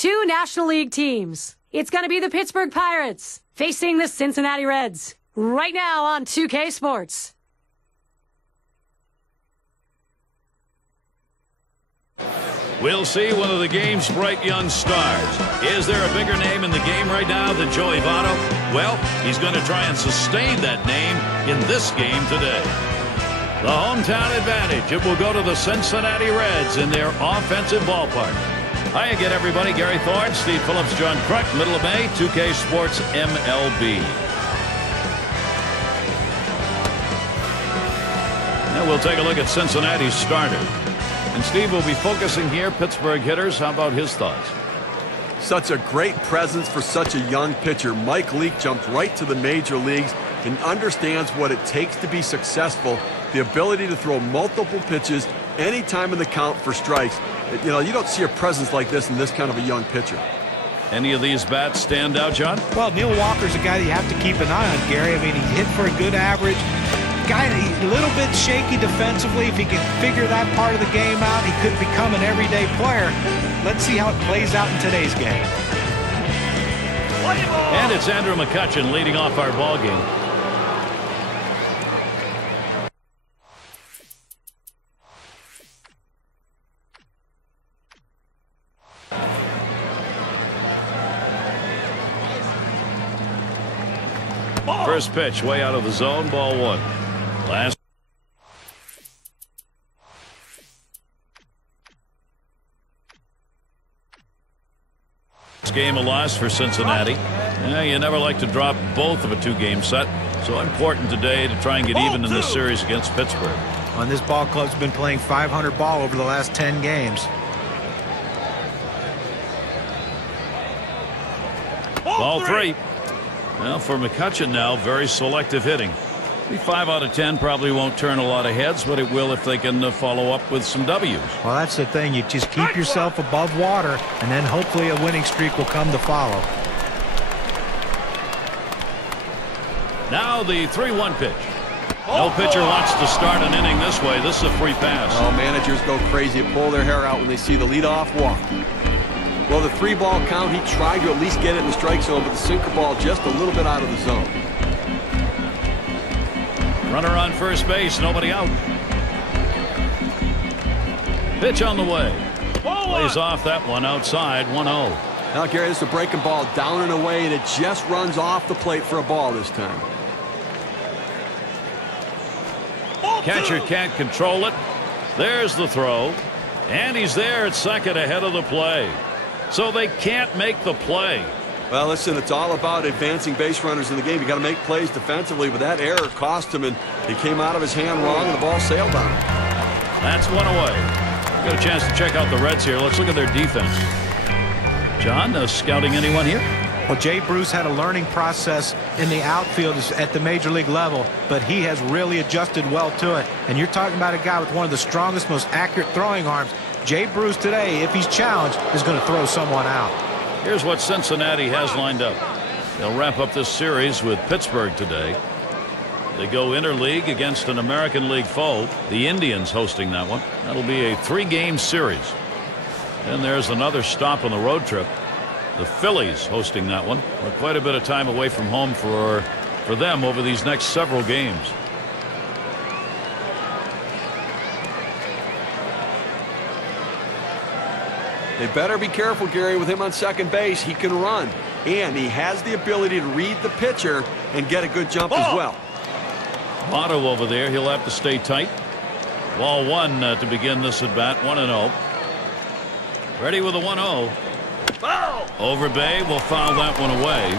two National League teams. It's going to be the Pittsburgh Pirates facing the Cincinnati Reds. Right now on 2K Sports. We'll see one of the game's bright young stars. Is there a bigger name in the game right now than Joey Votto? Well, he's going to try and sustain that name in this game today. The hometown advantage. It will go to the Cincinnati Reds in their offensive ballpark. Hi again, everybody. Gary Thorne, Steve Phillips, John Kruk, middle of May, 2K Sports MLB. Now we'll take a look at Cincinnati's starter. And Steve will be focusing here. Pittsburgh hitters. How about his thoughts? Such a great presence for such a young pitcher. Mike Leake jumped right to the major leagues and understands what it takes to be successful. The ability to throw multiple pitches any time in the count for strikes. You know, you don't see a presence like this in this kind of a young pitcher. Any of these bats stand out, John? Well, Neil Walker's a guy that you have to keep an eye on, Gary. I mean, he hit for a good average. Guy, he's a little bit shaky defensively. If he can figure that part of the game out, he could become an everyday player. Let's see how it plays out in today's game. And it's Andrew McCutchen leading off our ball game. First pitch way out of the zone, ball one. Last game a loss for Cincinnati. Yeah, you never like to drop both of a two-game set. So important today to try and get even in this series against Pittsburgh. And this ball club's been playing 500 ball over the last 10 games. Ball three. Well, for McCutchen now, very selective hitting. 5 out of 10 probably won't turn a lot of heads, but it will if they can follow up with some W's. Well, that's the thing. You just keep yourself above water, and then hopefully a winning streak will come to follow. Now the 3-1 pitch. No pitcher wants to start an inning this way. This is a free pass. Oh, managers go crazy and pull their hair out when they see the leadoff walk. Well, the 3-ball count, he tried to at least get it in the strike zone, but the sinker ball just a little bit out of the zone. Runner on first base, nobody out. Pitch on the way. Plays off that one outside, 1-0. Now, Gary, this is a breaking ball down and away, and it just runs off the plate for a ball this time. Catcher can't control it. There's the throw. And he's there at second ahead of the play. So they can't make the play. Well, listen, it's all about advancing base runners in the game. You got to make plays defensively, but that error cost him, and he came out of his hand wrong, and the ball sailed on him. That's one away. Got a chance to check out the Reds here. Let's look at their defense. John, scouting anyone here? Well, Jay Bruce had a learning process in the outfield at the major league level, but he has really adjusted well to it. And you're talking about a guy with one of the strongest, most accurate throwing arms. Jay Bruce today, if he's challenged, is going to throw someone out. Here's what Cincinnati has lined up. They'll wrap up this series with Pittsburgh today. They go interleague against an American League foe, the Indians hosting that one. That'll be a 3-game series. Then there's another stop on the road trip. The Phillies hosting that one. We're quite a bit of time away from home for them over these next several games. They better be careful, Gary, with him on second base. He can run, and he has the ability to read the pitcher and get a good jump as well. Votto over there. He'll have to stay tight. Ball one to begin this at bat. 1-0. Ready with a 1-0. Overbay will foul that one away.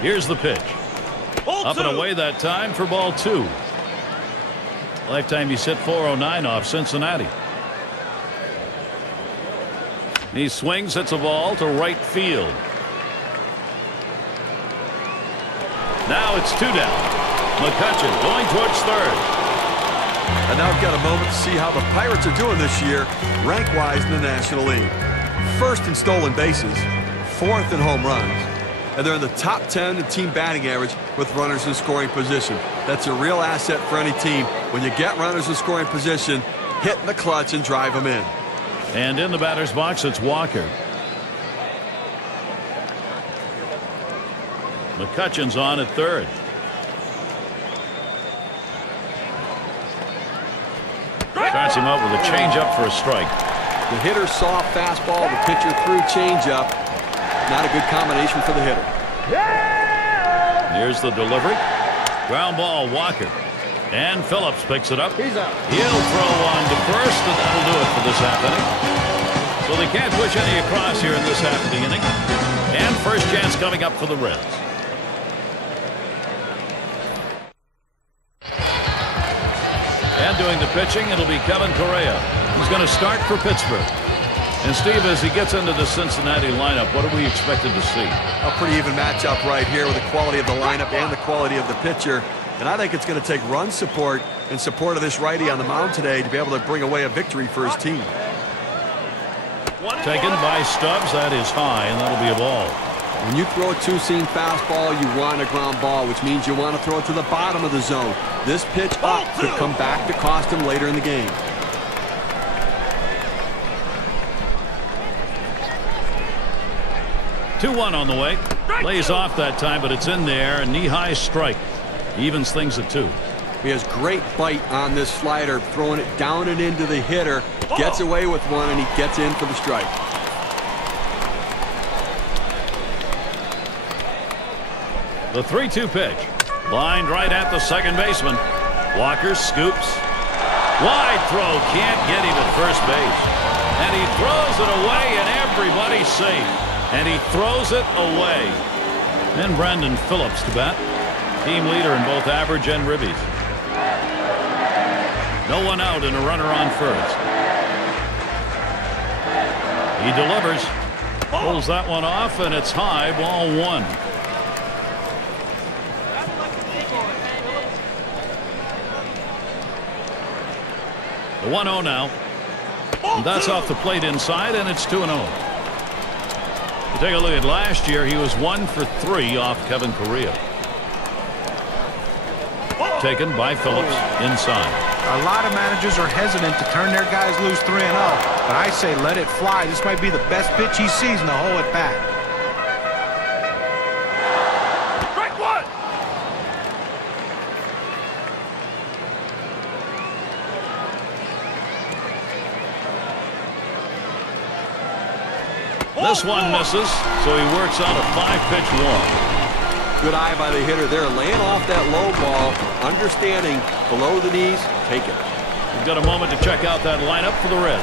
Here's the pitch. Up and away that time for ball two. Lifetime he's hit 409 off Cincinnati. He swings, hits a ball to right field. Now it's 2 down. McCutchen going towards third. And now we've got a moment to see how the Pirates are doing this year, rank-wise in the National League. First in stolen bases, fourth in home runs, and they're in the top 10 in team batting average with runners in scoring position. That's a real asset for any team. When you get runners in scoring position, hit in the clutch and drive them in. And in the batter's box, it's Walker. McCutcheon's on at third. Starts him out with a changeup for a strike. The hitter saw fastball, the pitcher threw changeup. Not a good combination for the hitter. Here's the delivery. Ground ball, Walker. And Phillips picks it up. He's out. He'll throw one to first, and that'll do it for this half inning. So they can't push any across here in this half of the inning. And first chance coming up for the Reds. And doing the pitching, it'll be Kevin Correa. He's going to start for Pittsburgh. And Steve, as he gets into the Cincinnati lineup, what are we expected to see? A pretty even matchup right here with the quality of the lineup and the quality of the pitcher. And I think it's going to take run support and support of this righty on the mound today to be able to bring away a victory for his team. Taken by Stubbs. That is high, and that'll be a ball. When you throw a two-seam fastball, you want a ground ball, which means you want to throw it to the bottom of the zone. This pitch up could come back to cost him later in the game. Two-one on the way. Lays off that time, but it's in there. A knee-high strike. Evens things at 2. He has great bite on this slider, throwing it down and into the hitter. Gets away with one, and he gets in for the strike. The 3-2 pitch. Lined right at the second baseman. Walker scoops. Wide throw. Can't get him at first base. And he throws it away, and everybody's safe. And he throws it away. Then Brandon Phillips to bat. Team leader in both average and ribbies. No one out and a runner on first. He delivers. Pulls that one off, and it's high, ball 1. The 1-0 now. And that's off the plate inside, and it's 2-0. You take a look at last year, he was 1 for 3 off Kevin Correa. Taken by Phillips inside. A lot of managers are hesitant to turn their guys loose 3-0, but I say let it fly. This might be the best pitch he sees in the whole at bat. Strike 1. This one misses, so he works out a 5-pitch walk. Good eye by the hitter there, laying off that low ball, understanding below the knees, take it. We've got a moment to check out that lineup for the Reds.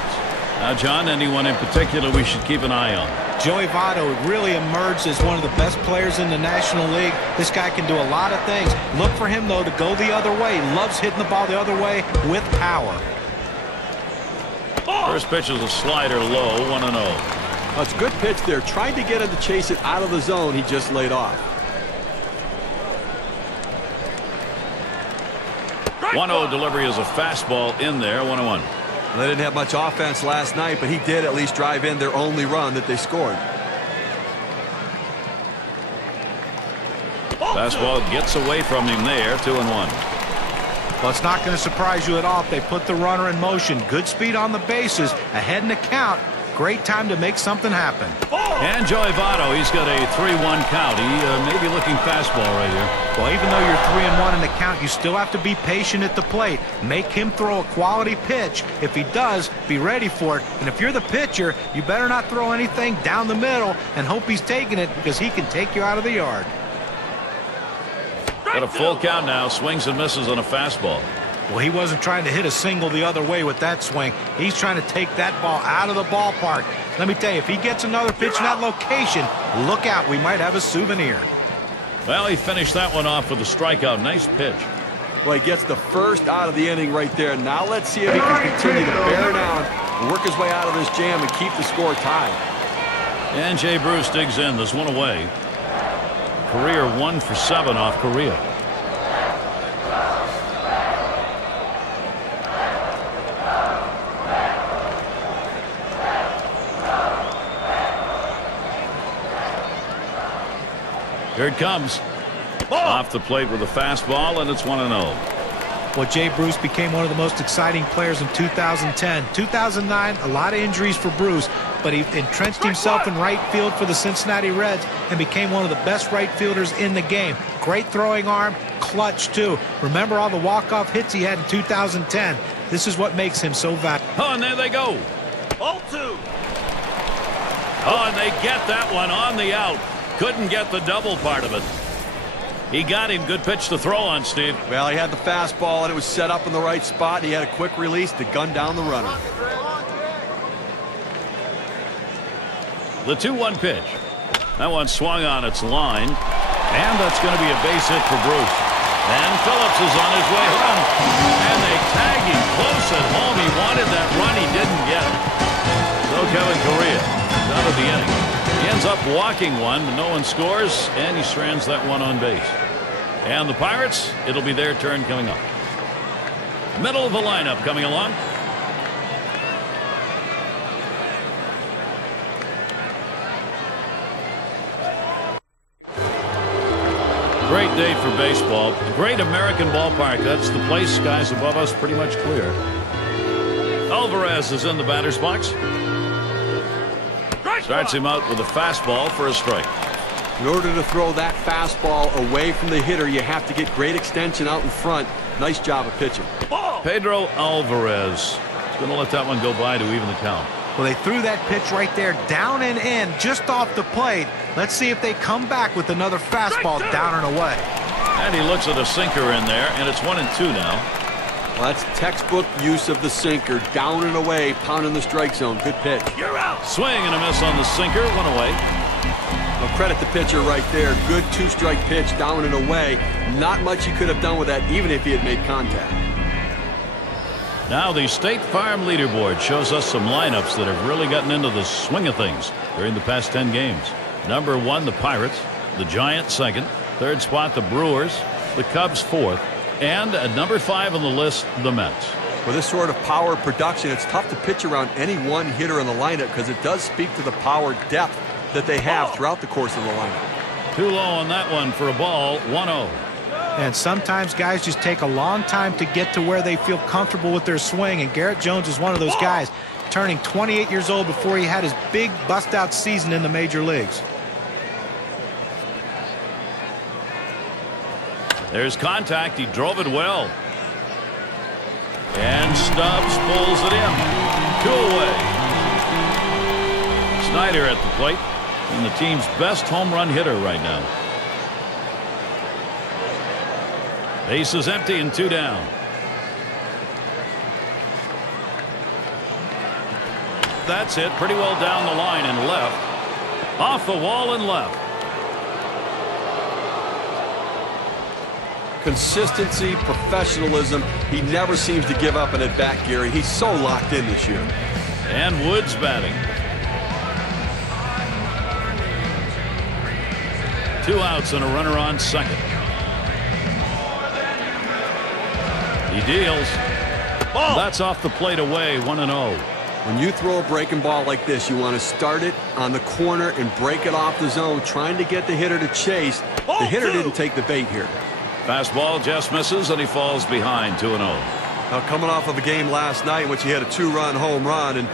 Now, John, anyone in particular we should keep an eye on? Joey Votto really emerged as one of the best players in the National League. This guy can do a lot of things. Look for him, though, to go the other way. Loves hitting the ball the other way with power. First pitch is a slider low, 1-0. That's a good pitch there. Tried to get him to chase it out of the zone. He just laid off. 1-0 delivery is a fastball in there, 1-1. They didn't have much offense last night, but he did at least drive in their only run that they scored. Fastball gets away from him there, 2-1. Well, it's not going to surprise you at all if they put the runner in motion. Good speed on the bases, ahead in the count. Great time to make something happen. And Joey Votto, he's got a 3-1 count. He may be looking fastball right here. Well, even though you're 3-1 in the count, you still have to be patient at the plate. Make him throw a quality pitch. If he does, be ready for it. And if you're the pitcher, you better not throw anything down the middle and hope he's taking it, because he can take you out of the yard. Got a full count now. Swings and misses on a fastball. Well, he wasn't trying to hit a single the other way with that swing. He's trying to take that ball out of the ballpark. Let me tell you, if he gets another pitch in that location, look out. We might have a souvenir. Well, he finished that one off with a strikeout. Nice pitch. Well, he gets the first out of the inning right there. Now let's see if he can continue to bear down and work his way out of this jam and keep the score tied. And Jay Bruce digs in. There's one away. Career 1 for 7 off Correa. Here it comes. Off the plate with a fastball, and it's 1-0. Well, Jay Bruce became one of the most exciting players in 2010. 2009, a lot of injuries for Bruce, but he entrenched himself in right field for the Cincinnati Reds and became one of the best right fielders in the game. Great throwing arm, clutch too. Remember all the walk-off hits he had in 2010. This is what makes him so valuable. Oh, and there they go. Ball 2. Oh, and they get that one on the out. Couldn't get the double part of it. He got him. Good pitch to throw on, Steve. Well, he had the fastball, and it was set up in the right spot. He had a quick release to gun down the runner. The 2-1 pitch. That one swung on its line, and that's going to be a base hit for Bruce. And Phillips is on his way home, and they tag him close at home. He wanted that run. He didn't get it. So Kevin Correa out of the inning. He ends up walking one, but no one scores, and he strands that one on base. And the Pirates, it'll be their turn coming up. Middle of the lineup coming along. Great day for baseball. A great American ballpark. That's the place. Skies above us pretty much clear. Alvarez is in the batter's box. Starts him out with a fastball for a strike. In order to throw that fastball away from the hitter, you have to get great extension out in front. Nice job of pitching. Pedro Alvarez is going to let that one go by to even the count. Well, they threw that pitch right there down and in just off the plate. Let's see if they come back with another fastball down and away. And he looks at a sinker in there, and it's 1-2 now. Well, that's textbook use of the sinker. Down and away, pounding the strike zone. Good pitch. You're out. Swing and a miss on the sinker. One away. Well, credit the pitcher right there. Good two-strike pitch, down and away. Not much he could have done with that, even if he had made contact. Now the State Farm leaderboard shows us some lineups that have really gotten into the swing of things during the past 10 games. Number 1, the Pirates. The Giants, 2nd. 3rd spot, the Brewers. The Cubs, 4th. And at number 5 on the list, the Mets. With this sort of power production, it's tough to pitch around any one hitter in the lineup because it does speak to the power depth that they have throughout the course of the lineup. Too low on that one for a ball. 1-0. And sometimes guys just take a long time to get to where they feel comfortable with their swing, and Garrett Jones is one of those guys, turning 28 years old before he had his big bust-out season in the major leagues. There's contact. He drove it well. And Stubbs pulls it in. 2 away. Snyder at the plate, and the team's best home run hitter right now. Base is empty and 2 down. That's it. Pretty well down the line and left. Off the wall and left. Consistency, professionalism. He never seems to give up an at-bat, Gary. He's so locked in this year. And Woods batting. 2 outs and a runner on second. He deals. That's off the plate away. 1-0. When you throw a breaking ball like this, you want to start it on the corner and break it off the zone, trying to get the hitter to chase. The hitter didn't take the bait here. Fastball just misses, and he falls behind. 2-0. Now, coming off of a game last night in which he had a 2-run home run and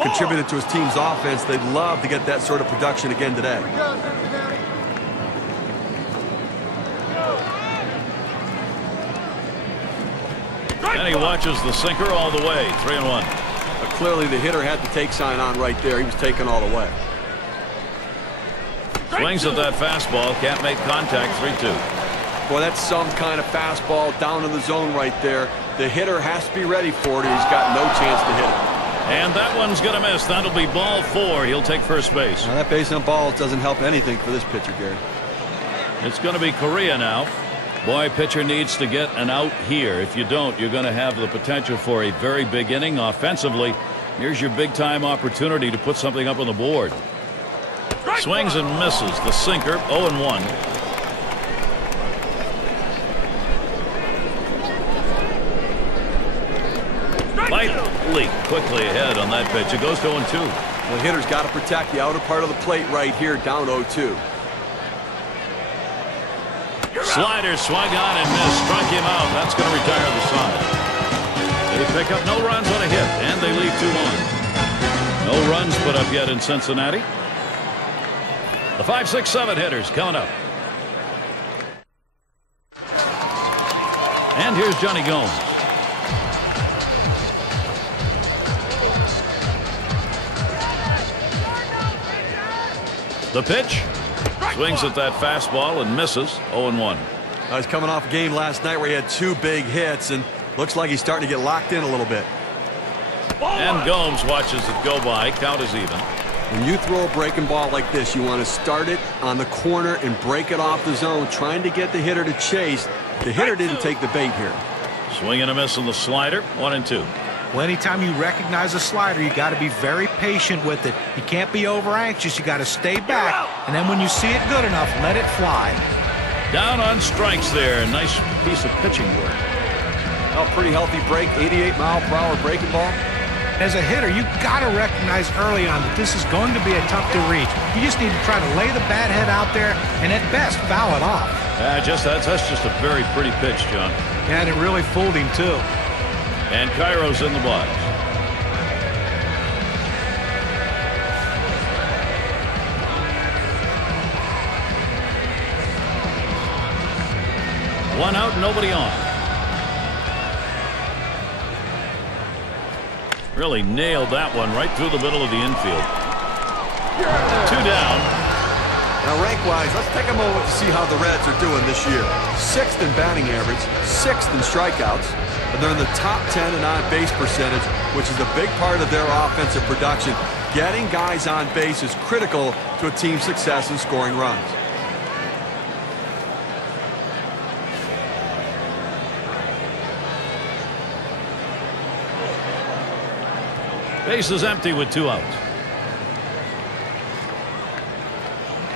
contributed to his team's offense, they'd love to get that sort of production again today. And he watches the sinker all the way. 3-1. But clearly the hitter had the take sign on right there. He was taken all the way. Swings at that fastball. Can't make contact. 3-2. Boy, that's some kind of fastball down in the zone right there. The hitter has to be ready for it, or he's got no chance to hit it. And that one's going to miss. That'll be ball 4. He'll take first base. Now, that base on balls doesn't help anything for this pitcher, Gary. It's going to be Correa now. Boy, pitcher needs to get an out here. If you don't, you're going to have the potential for a very big inning offensively. Here's your big-time opportunity to put something up on the board. Swings and misses. The sinker, 0-1. Light leak quickly ahead on that pitch. It goes to 0-2. The hitter's got to protect the outer part of the plate right here, down 0-2. Slider swung on and missed. Struck him out. That's going to retire the side. They pick up no runs on a hit, and they leave 2 on. No runs put up yet in Cincinnati. The 5, 6, 7 hitters coming up. And here's Johnny Gomes. The pitch. Swings at that fastball and misses. 0-1. He's coming off a game last night where he had 2 big hits, and looks like he's starting to get locked in a little bit. And Gomes watches it go by. Count is even. When you throw a breaking ball like this, you want to start it on the corner and break it off the zone, trying to get the hitter to chase. The hitter didn't take the bait here. Swing and a miss on the slider. 1-2. Well, anytime you recognize a slider, you got to be very patient with it. You can't be over anxious. You got to stay back, and then when you see it good enough, let it fly. Down on strikes there. Nice piece of pitching work. Oh, pretty healthy break. 88-mile-per-hour breaking ball. As a hitter, you got to recognize early on that this is going to be a tough to reach. You just need to try to lay the bat head out there and at best foul it off. That's just a very pretty pitch, John. Yeah, and it really fooled him too. And Cairo's in the box. One out, nobody on. Really nailed that one right through the middle of the infield. 2 down. Now, rank-wise, let's take a moment to see how the Reds are doing this year. 6th in batting average, 6th in strikeouts, and they're in the top 10 in on-base percentage, which is a big part of their offensive production. Getting guys on base is critical to a team's success in scoring runs. Base is empty with 2 outs.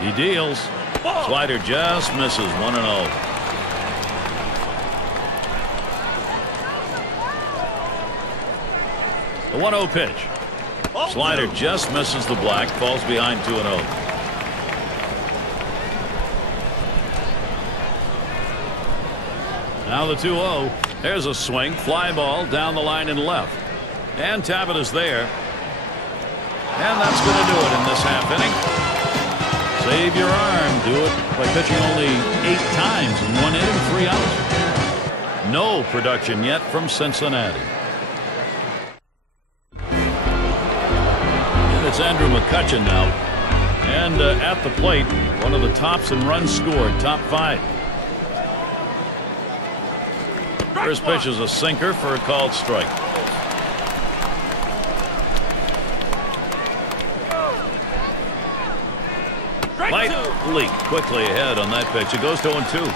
He deals. Slider just misses. 1-0. The 1-0 pitch. Slider just misses the black. Falls behind 2-0. Now the 2-0. There's a swing. Fly ball down the line and left. And Tabit is there. And that's going to do it in this half inning. Save your arm. Do it by pitching only 8 times in 1 inning, 3 outs. No production yet from Cincinnati. And it's Andrew McCutchen now. And at the plate, one of the tops in runs scored, top 5. First pitch is a sinker for a called strike. Light leak quickly ahead on that pitch. It goes to 0-2.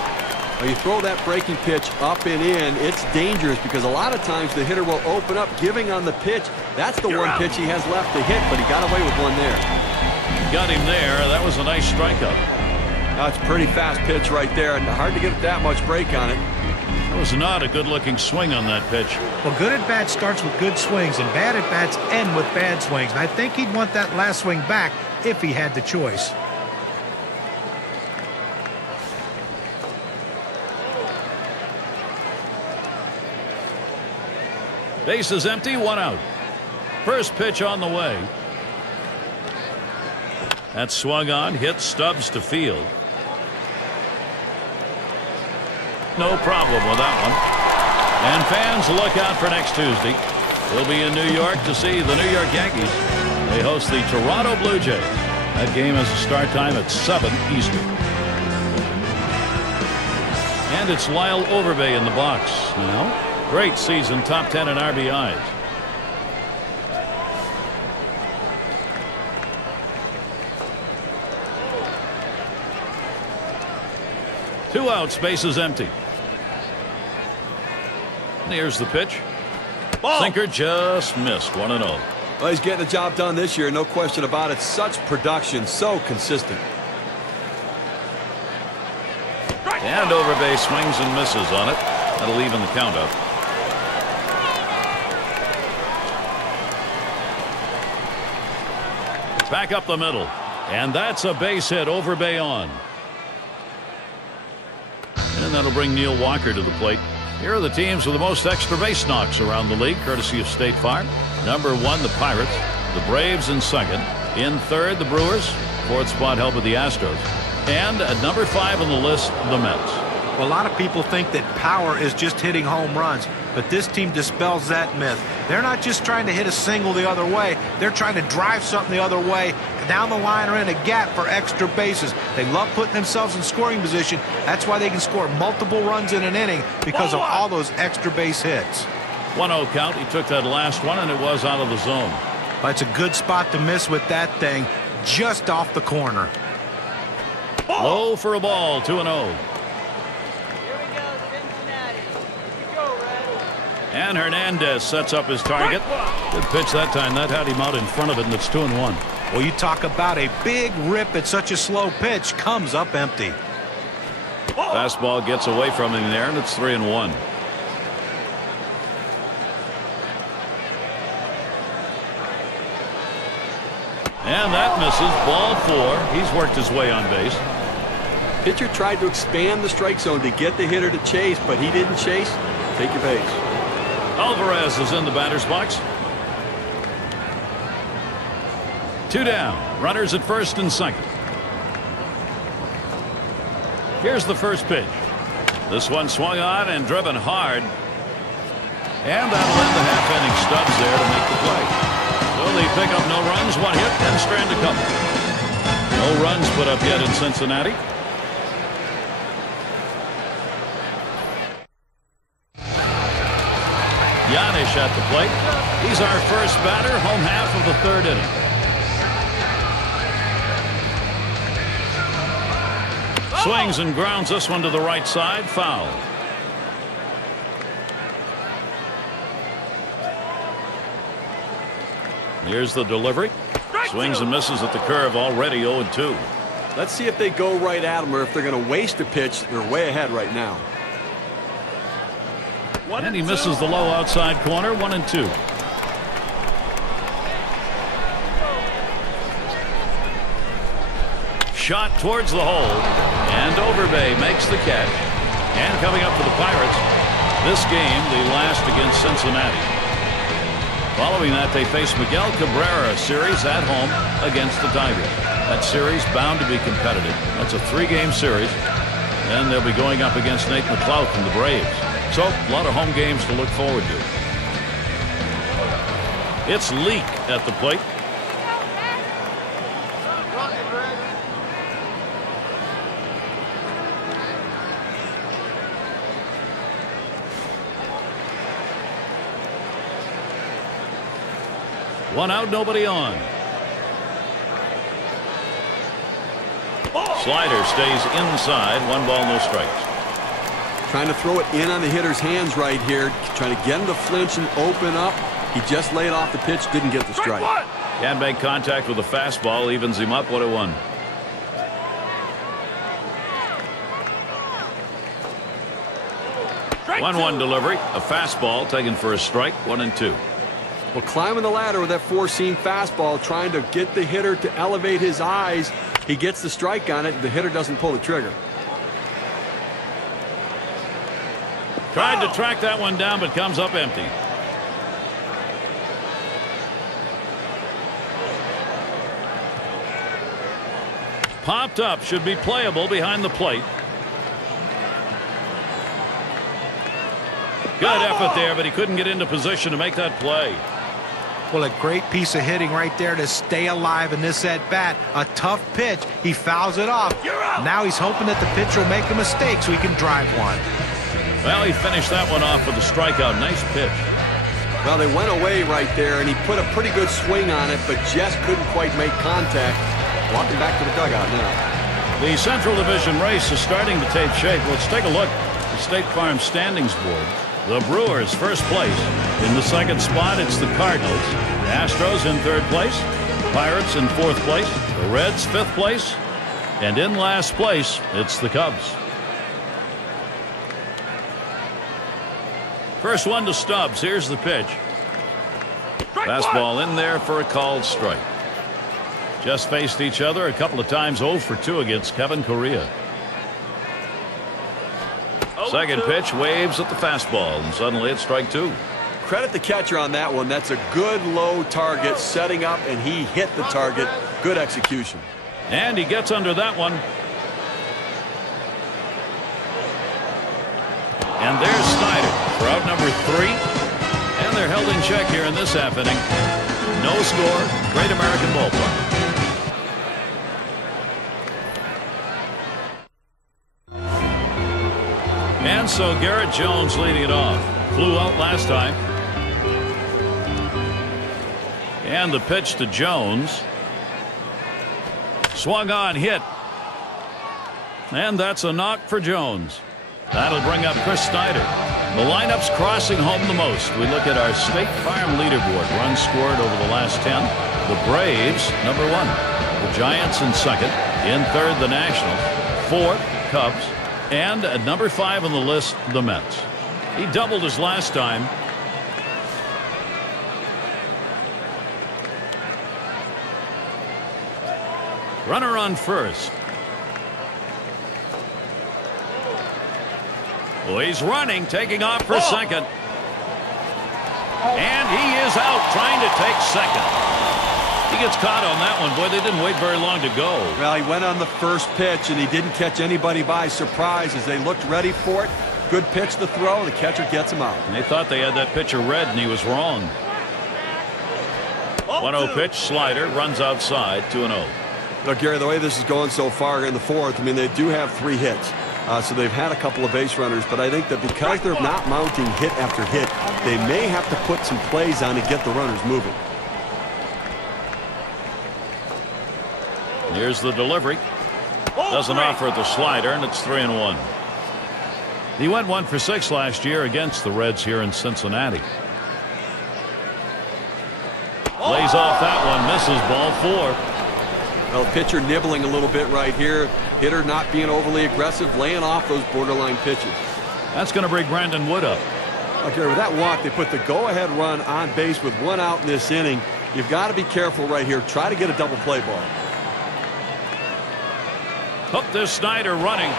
When you throw that breaking pitch up and in, it's dangerous because a lot of times the hitter will open up, giving on the pitch. That's the one pitch he has left to hit, but he got away with one there. Got him there. That was a nice strikeout. That's a pretty fast pitch right there, and hard to get that much break on it. That was not a good-looking swing on that pitch. Well, good at-bat starts with good swings, and bad at-bats end with bad swings. And I think he'd want that last swing back if he had the choice. Base is empty, 1 out. First pitch on the way. That's swung on, hit Stubbs to field. No problem with that one. And fans, look out for next Tuesday. We'll be in New York to see the New York Yankees. They host the Toronto Blue Jays. That game has a start time at 7 Eastern. And it's Lyle Overbay in the box now. Great season, top 10 in RBIs. Two outs, base is empty. And here's the pitch. Ball. Sinker just missed. 1-0. Well, he's getting the job done this year, no question about it. Such production, so consistent. And Overbay swings and misses on it. That'll even the count up. Back up the middle. And that's a base hit. Overbay on. that'll bring Neil Walker to the plate. Here are the teams with the most extra base knocks around the league, courtesy of State Farm. Number 1, the Pirates. The Braves in second. In third, the Brewers. Fourth spot held with the Astros. And at number 5 on the list, the Mets. Well, a lot of people think that power is just hitting home runs, but this team dispels that myth. They're not just trying to hit a single the other way. They're trying to drive something the other way, down the line or in a gap for extra bases. They love putting themselves in scoring position. That's why they can score multiple runs in an inning, because of all those extra base hits. 1-0 count. He took that last one, and it was out of the zone. But it's a good spot to miss with that thing, just off the corner. Low for a ball, 2-0. And Hernandez sets up his target. Good pitch that time. That had him out in front of it, and it's 2-1. Well, you talk about a big rip at such a slow pitch. Comes up empty. Fastball gets away from him there, and it's 3-1. And that misses. Ball 4. He's worked his way on base. Pitcher tried to expand the strike zone to get the hitter to chase, but he didn't chase. Take your base. Alvarez is in the batter's box. 2 down. Runners at first and second. Here's the first pitch. This one swung on and driven hard. And that'll end the half-inning. Stubbs there to make the play. So they pick up no runs, 1 hit, and strand a couple. No runs put up yet in Cincinnati. Yanish at the plate. He's our first batter, home half of the 3rd inning. Swings and grounds this one to the right side. Foul. Here's the delivery. Swings and misses at the curve, already 0-2. Let's see if they go right at him, or if they're going to waste a pitch. They're way ahead right now. And he misses the low outside corner, 1-2. Shot towards the hole, and Overbay makes the catch. And coming up for the Pirates, this game, the last against Cincinnati. Following that, they face Miguel Cabrera series at home against the Tigers. That series bound to be competitive. That's a 3-game series. And they'll be going up against Nate McLeod from the Braves. So, a lot of home games to look forward to. It's Leake at the plate. One out, nobody on. Slider stays inside. 1 ball, no strikes. Trying to throw it in on the hitter's hands right here. Trying to get him to flinch and open up. He just laid off the pitch, didn't get the strike. Can't make contact with the fastball, evens him up 1-1. Strike 1-1 delivery. A fastball taken for a strike, 1-2. Well, climbing the ladder with that 4-seam fastball, trying to get the hitter to elevate his eyes. He gets the strike on it. The hitter doesn't pull the trigger. Tried to track that one down, but comes up empty. Popped up, should be playable behind the plate. Good effort there, but he couldn't get into position to make that play. Well, a great piece of hitting right there to stay alive in this at-bat. A tough pitch. He fouls it off. Now he's hoping that the pitcher will make a mistake so he can drive one. Well, he finished that one off with a strikeout. Nice pitch. Well, they went away right there, and he put a pretty good swing on it, but just couldn't quite make contact. Walking back to the dugout now. The Central Division race is starting to take shape. Let's take a look at the State Farm standings board. The Brewers first place. In the second spot, it's the Cardinals. The Astros in third place. Pirates in fourth place. The Reds fifth place. And in last place, it's the Cubs. First one to Stubbs. Here's the pitch. Fastball in there for a called strike. Just faced each other a couple of times. 0 for 2 against Kevin Correa. Second pitch waves at the fastball, and suddenly it's strike two. Credit the catcher on that one. That's a good low target setting up, and he hit the target. Good execution. And he gets under that one. And there's Snyder for out number 3. And they're held in check here in this half inning. No score. Great American Ballpark. And so Garrett Jones leading it off. Flew out last time. And the pitch to Jones. Swung on, hit. And that's a knock for Jones. That'll bring up Chris Snyder. The lineup's crossing home the most. We look at our State Farm leaderboard. Runs scored over the last 10. The Braves, number 1. The Giants in second. In third, the Nationals. Fourth, Cubs. And at number 5 on the list, the Mets. He doubled his last time. Runner on first. Well, he's running, taking off for second. And he is out trying to take second. He gets caught on that one. Boy, they didn't wait very long to go. Well, he went on the first pitch, and he didn't catch anybody by surprise as they looked ready for it. Good pitch to throw. The catcher gets him out. And they thought they had that pitcher read, and he was wrong. 1-0 pitch, slider, runs outside, 2-0. Now, Gary, the way this is going so far in the fourth, I mean, they do have 3 hits. So they've had a couple of base runners, but I think that because they're not mounting hit after hit, they may have to put some plays on to get the runners moving. Here's the delivery. Doesn't offer the slider, and it's 3-1. He went 1 for 6 last year against the Reds here in Cincinnati. Lays off that one, misses, ball 4. Well, pitcher nibbling a little bit right here. Hitter not being overly aggressive, laying off those borderline pitches. That's going to bring Brandon Wood up. Okay, with that walk, they put the go-ahead run on base with 1 out in this inning. You've got to be careful right here. Try to get a double play ball. Hook this Snyder running.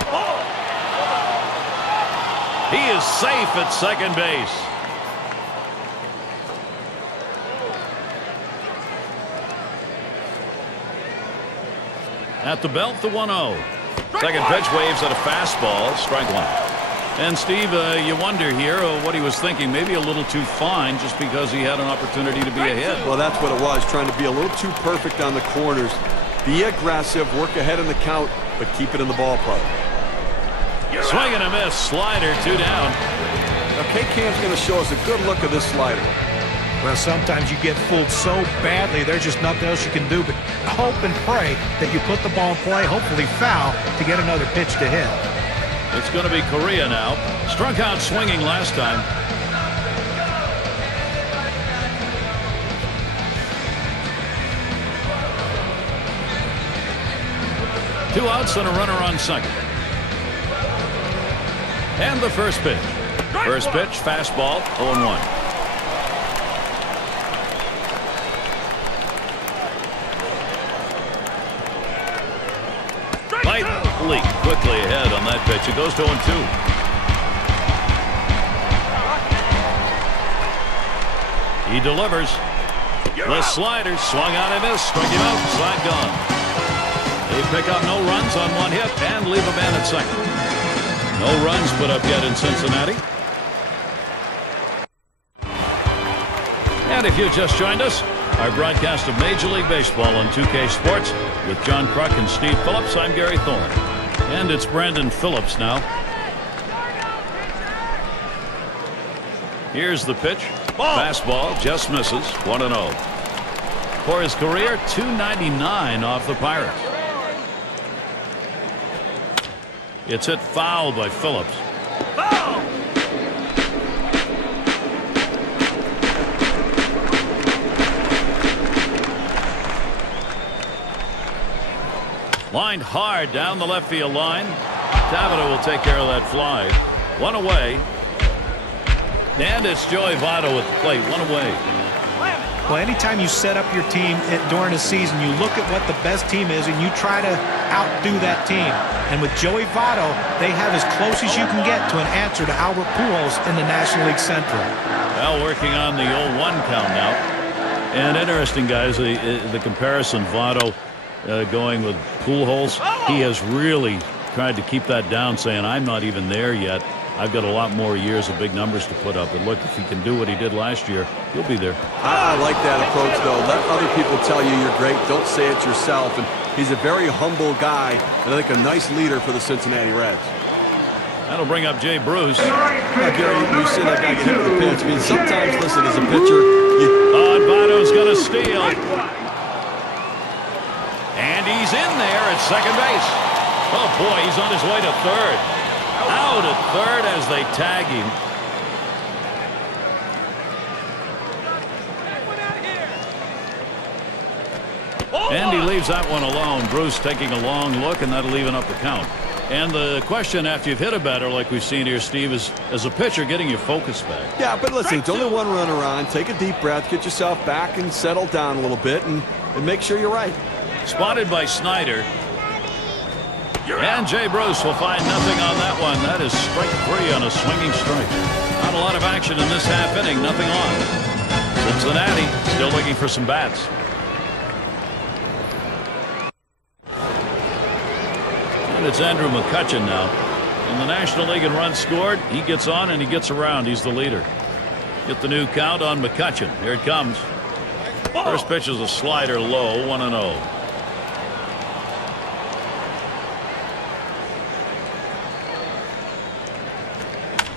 He is safe at second base. At the belt, the 1-0. Second pitch waves at a fastball, strike 1. And Steve, you wonder here what he was thinking. Maybe a little too fine just because he had an opportunity to be ahead. Well, that's what it was, trying to be a little too perfect on the corners. Be aggressive, work ahead in the count, but keep it in the ballpark. Swing and a miss, slider, 2 down. Now, K-Cam's going to show us a good look of this slider. Well, sometimes you get fooled so badly, there's just nothing else you can do but hope and pray that you put the ball in play, hopefully foul, to get another pitch to hit. It's going to be Correa now. Struck out swinging last time. Two outs and a runner on second. And the first pitch. First pitch, fastball, 0-1. Leak quickly ahead on that pitch. It goes to 0-2. He delivers. The slider swung on and missed. Struck him out. Side gone. They pick up no runs on 1 hit and leave a man at second. No runs put up yet in Cincinnati. And if you just joined us, our broadcast of Major League Baseball on 2K Sports with John Kruk and Steve Phillips. I'm Gary Thorne. And it's Brandon Phillips now. Here's the pitch. Fastball just misses. 1-0. For his career, .299 off the Pirates. It's hit foul by Phillips. Lined hard down the left field line. Tabata will take care of that fly. 1 away. And it's Joey Votto at the plate. 1 away. Well, anytime you set up your team during a season, you look at what the best team is and you try to outdo that team. And with Joey Votto, they have as close as you can get to an answer to Albert Pujols in the National League Central. Well, working on the 0-1 count now. And interesting, guys, the comparison, Votto going with Pujols. He has really tried to keep that down, saying, I'm not even there yet. I've got a lot more years of big numbers to put up. And look, if he can do what he did last year, he'll be there. I like that approach, though. Let other people tell you you're great. Don't say it yourself. And he's a very humble guy, and I think a nice leader for the Cincinnati Reds. That'll bring up Jay Bruce. Gary, we've seen that guy get hit with a pitch. I mean, sometimes, listen, as a pitcher, and Votto's going to steal. And he's in there at second base. Oh, boy, he's on his way to third. Out at third as they tag him. And he leaves that one alone. Bruce taking a long look, and that'll even up the count. And the question after you've hit a batter like we've seen here, Steve, is as a pitcher getting your focus back. Yeah, but listen, it's only one runner on. Take a deep breath, get yourself back and settle down a little bit and make sure you're right. Spotted by Snyder. And Jay Bruce will find nothing on that one. That is strike 3 on a swinging strike. Not a lot of action in this half inning. Nothing on. Cincinnati still looking for some bats. And it's Andrew McCutchen now. In the National League in runs scored, he gets on and he gets around. He's the leader. Get the new count on McCutchen. Here it comes. First pitch is a slider low, 1-0.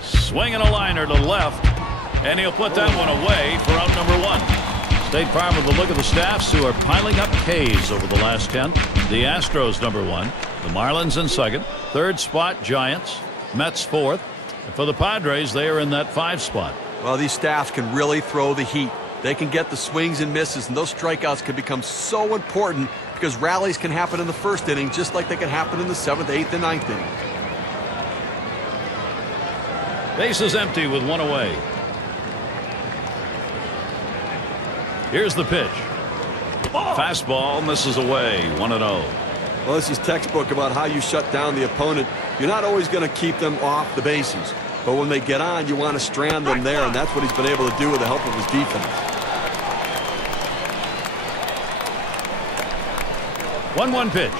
Swinging a liner to left, and he'll put that one away for out number 1. State Farm with a look at the staffs who are piling up Ks over the last 10. The Astros number 1, the Marlins in second, third spot Giants, Mets fourth, and for the Padres they are in that 5 spot. Well, these staffs can really throw the heat. They can get the swings and misses, and those strikeouts can become so important because rallies can happen in the first inning just like they can happen in the 7th, 8th, and 9th inning. Bases empty with 1 away. Here's the pitch. Fastball misses away, 1-0. Well, this is textbook about how you shut down the opponent. You're not always going to keep them off the bases, but when they get on, you want to strand them there, and that's what he's been able to do with the help of his defense. 1-1 pitch.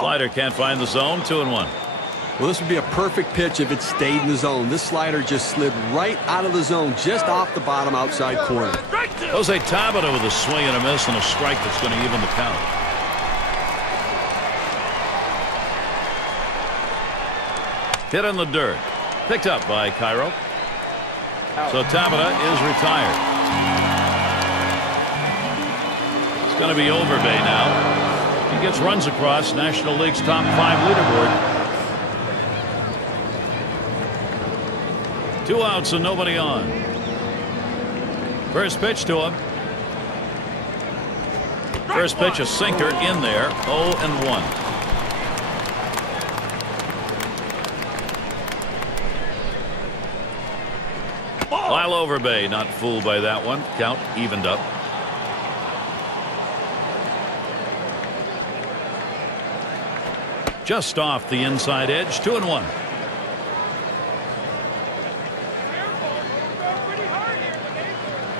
Slider can't find the zone, 2-1. Well, this would be a perfect pitch if it stayed in the zone. This slider just slid right out of the zone, just off the bottom outside corner. Jose Tabata with a swing and a miss and a strike that's going to even the count. Hit in the dirt. Picked up by Cairo. So Tabata is retired. It's going to be Overbay now. He gets runs across National League's top 5 leaderboard. 2 outs and nobody on. First pitch to him. First pitch a sinker in there. 0-1. Lyle Overbay not fooled by that one. Count evened up. Just off the inside edge. 2-1.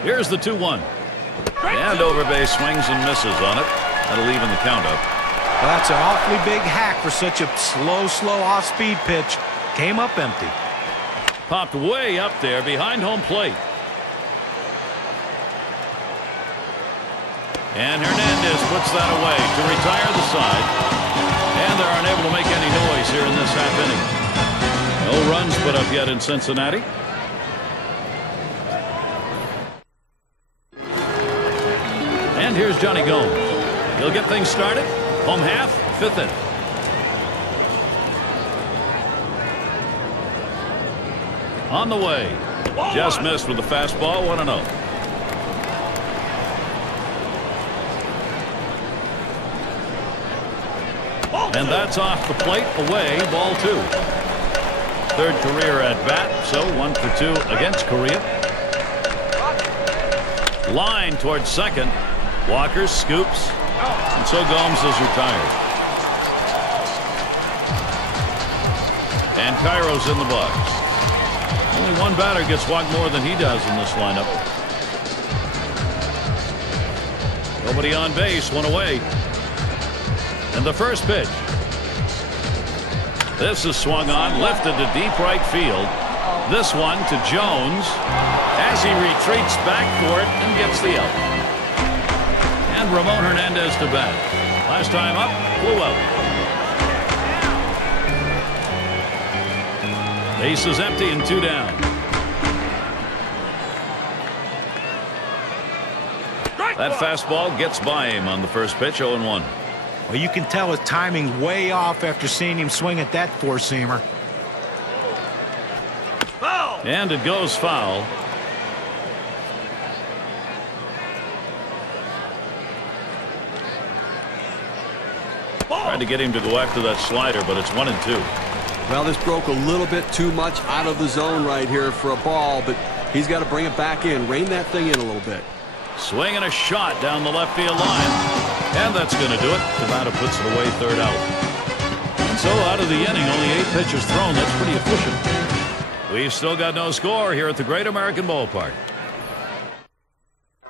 Here's the 2-1. And Overbay swings and misses on it. That'll even the count up. Well, that's an awfully big hack for such a slow off-speed pitch. Came up empty. Popped way up there behind home plate. And Hernandez puts that away to retire the side. And they're unable to make any noise here in this half inning. No runs put up yet in Cincinnati. And here's Johnny Gomes. He'll get things started. Home half, 5th inning. On the way. Just missed with the fastball, 1-0. And that's off the plate, away, ball 2. Third career at bat, so 1 for 2 against Correa. Line towards second. Walker scoops. And so Gomes is retired. And Cairo's in the box. Only one batter gets walked more than he does in this lineup. Nobody on base, one away. And the first pitch. This is swung on, lifted to deep right field. This one to Jones as he retreats back for it and gets the out. And Ramon Hernandez to bat. Last time up, flew out. Base is empty and 2 down. That fastball gets by him on the first pitch, 0-1. Well, you can tell his timing's way off after seeing him swing at that four-seamer. And it goes foul. Tried to get him to go after that slider, but it's 1-2. Well, this broke a little bit too much out of the zone right here for a ball, but he's got to bring it back in, rein that thing in a little bit. Swing and a shot down the left field line. And that's going to do it. Tabata puts it away, 3rd out. And so out of the inning, only 8 pitches thrown. That's pretty efficient. We've still got no score here at the Great American Ballpark.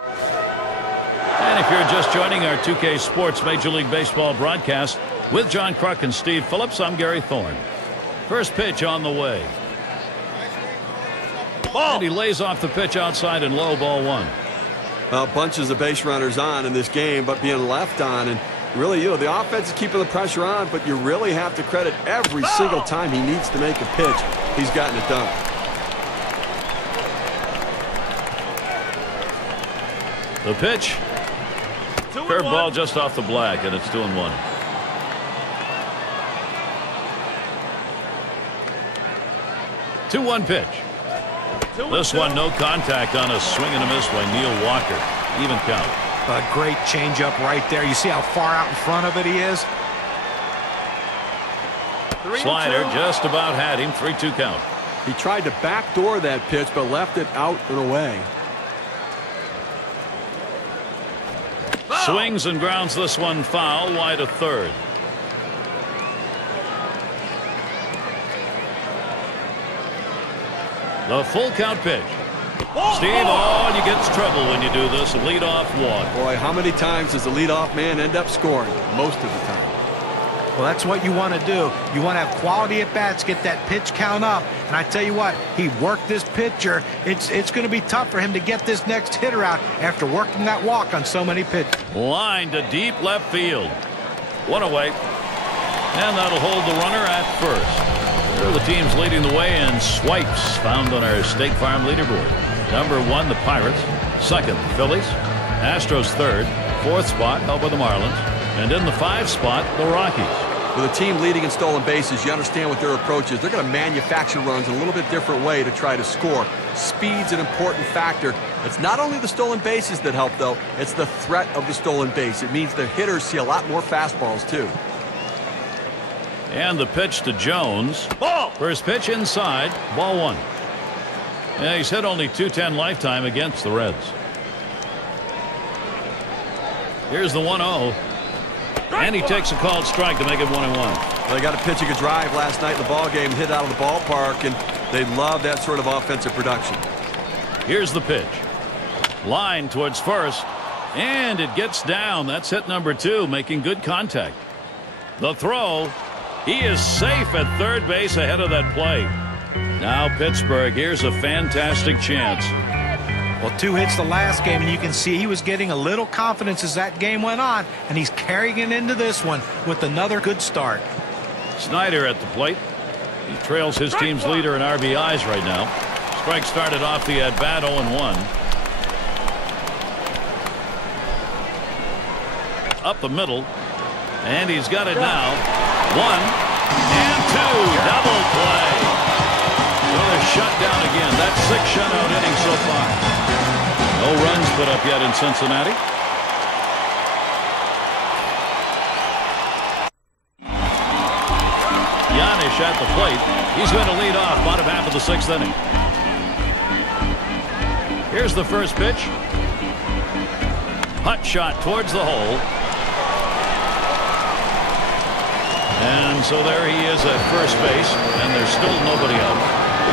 And if you're just joining our 2K Sports Major League Baseball broadcast with John Kruk and Steve Phillips, I'm Gary Thorne. First pitch on the way. And he lays off the pitch outside and low, ball 1. Bunches of base runners on in this game, but being left on, and really, the offense is keeping the pressure on, but you really have to credit every single time he needs to make a pitch. He's gotten it done. The pitch. Curveball just off the black, and it's 2-1. Two-one pitch. This one, no contact on a swing and a miss by Neil Walker. Even count. A great changeup right there. You see how far out in front of it he is? Slider just about had him. 3-2 count. He tried to backdoor that pitch, but left it out and away. Swings and grounds this one foul, wide of 3rd. The full count pitch. Steve, all you get is trouble when you do this. A leadoff walk. Boy, how many times does the leadoff man end up scoring? Most of the time. Well, that's what you want to do. You want to have quality at bats, get that pitch count up. And I tell you what, he worked this pitcher. It's going to be tough for him to get this next hitter out after working that walk on so many pitches. Line to deep left field. 1 away. And that'll hold the runner at first. Here are the teams leading the way in swipes found on our State Farm leaderboard. Number 1, the Pirates. 2nd, the Phillies. Astros 3rd. 4th spot held by the Marlins. And in the 5th spot, the Rockies. With a team leading in stolen bases, you understand what their approach is. They're going to manufacture runs in a little bit different way to try to score. Speed's an important factor. It's not only the stolen bases that help, though. It's the threat of the stolen base. It means the hitters see a lot more fastballs, too. And the pitch to Jones. Ball. First pitch inside. Ball 1. Yeah, he's hit only .210 lifetime against the Reds. Here's the 1-0. And he takes a called strike to make it 1-1. They got a pitching a drive last night in the ball game, hit out of the ballpark, and they love that sort of offensive production. Here's the pitch. Line towards first. And it gets down. That's hit number 2, making good contact. The throw. He is safe at 3rd base ahead of that play. Now Pittsburgh, here's a fantastic chance. Well, 2 hits the last game, and you can see he was getting a little confidence as that game went on, and he's carrying it into this one with another good start. Snyder at the plate. He trails his team's leader in RBIs right now. Strike started off the at-bat 0-1. Up the middle. And he's got it now. 1 and 2. Double play. So they're shut down again. That's 6 shutout innings so far. No runs put up yet in Cincinnati. Giannis at the plate. He's going to lead off bottom half of the 6th inning. Here's the first pitch. Putt shot towards the hole. And so there he is at first base, and there's still nobody out.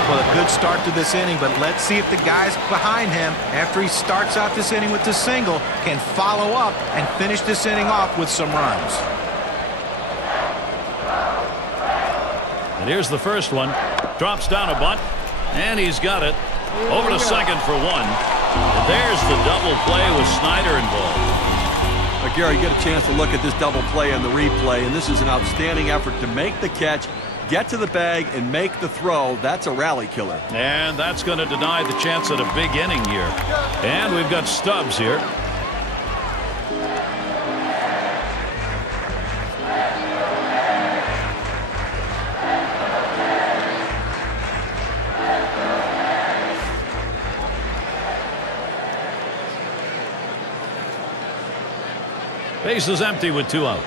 Well, a good start to this inning, but let's see if the guys behind him, after he starts out this inning with the single, can follow up and finish this inning off with some runs. And here's the first one. Drops down a bunt, and he's got it. Over to second for one. And there's the double play with Snyder involved. Gary, you get a chance to look at this double play and the replay, and this is an outstanding effort to make the catch, get to the bag, and make the throw. That's a rally killer. And that's going to deny the chance at a big inning here. And we've got Stubbs here. Base is empty with 2 outs.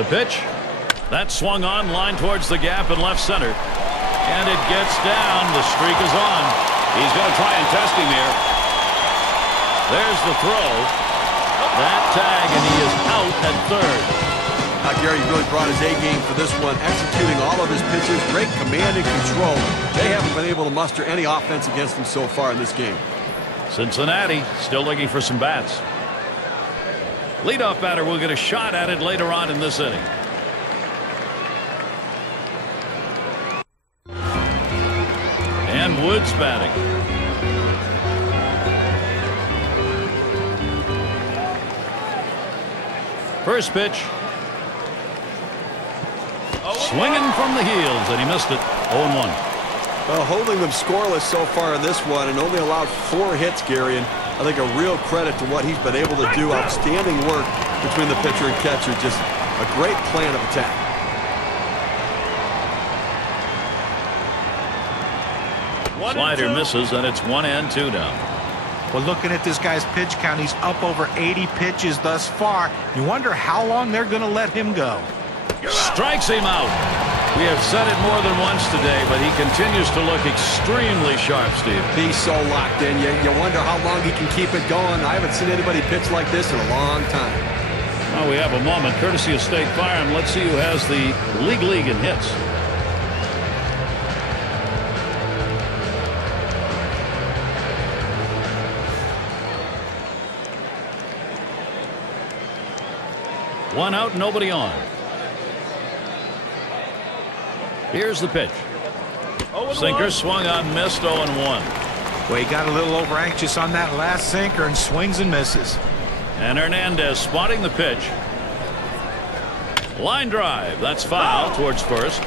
The pitch. That swung on, line towards the gap in left center. And it gets down. The streak is on. He's going to try and test him here. There's the throw. That tag, and he is out at third. Gary really brought his A game for this one, executing all of his pitches. Great command and control. They haven't been able to muster any offense against him so far in this game. Cincinnati still looking for some bats. Leadoff batter will get a shot at it later on in this inning. And Woods batting. First pitch. Swinging from the heels, and he missed it. 0-1. Well, holding them scoreless so far in this one and only allowed 4 hits, Gary, and I think a real credit to what he's been able to do. Outstanding work between the pitcher and catcher. Just a great plan of attack. Slider misses, and it's 1-2 down. Well, looking at this guy's pitch count, he's up over 80 pitches thus far. You wonder how long they're going to let him go. Strikes him out. We have said it more than once today, but he continues to look extremely sharp, Steve. He's so locked in. You wonder how long he can keep it going. I haven't seen anybody pitch like this in a long time. Well, we have a moment, courtesy of State Farm. Let's see who has the league in hits. One out, nobody on. Here's the pitch. Sinker swung on, missed. 0-1. Well, he got a little over anxious on that last sinker and swings and misses. And Hernandez spotting the pitch. Line drive. That's foul towards first.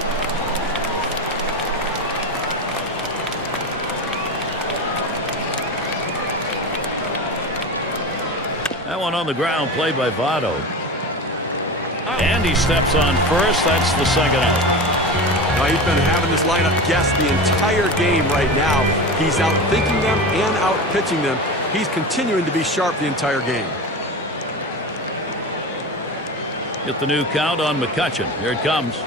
That one on the ground, played by Votto. And he steps on first. That's the second out. He's been having this lineup guess the entire game right now. He's out thinking them and out pitching them. He's continuing to be sharp the entire game. Get the new count on McCutchen. Here it comes.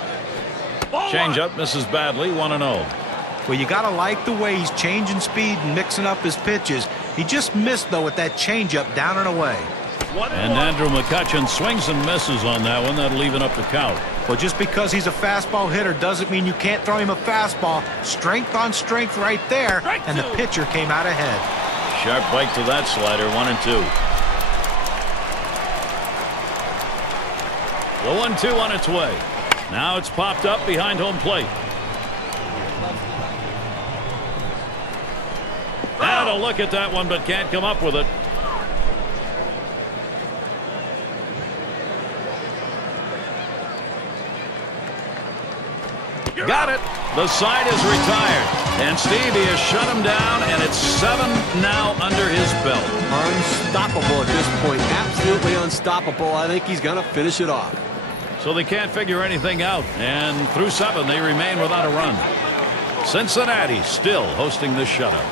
Changeup misses badly. 1-0. Well, you got to like the way he's changing speed and mixing up his pitches. He just missed, though, with that changeup down and away. And Andrew McCutchen swings and misses on that one. That'll even up the count. Well, just because he's a fastball hitter doesn't mean you can't throw him a fastball. Strength on strength right there, and the pitcher came out ahead. Sharp bite to that slider. 1-2. The 1-2 on its way. Now it's popped up behind home plate. Had a look at that one, but can't come up with it. Got it. The side is retired. And Stevie has shut him down, and it's 7 now under his belt. Unstoppable at this point. Absolutely unstoppable. I think he's going to finish it off. So they can't figure anything out. And through 7, they remain without a run. Cincinnati still hosting this shutout.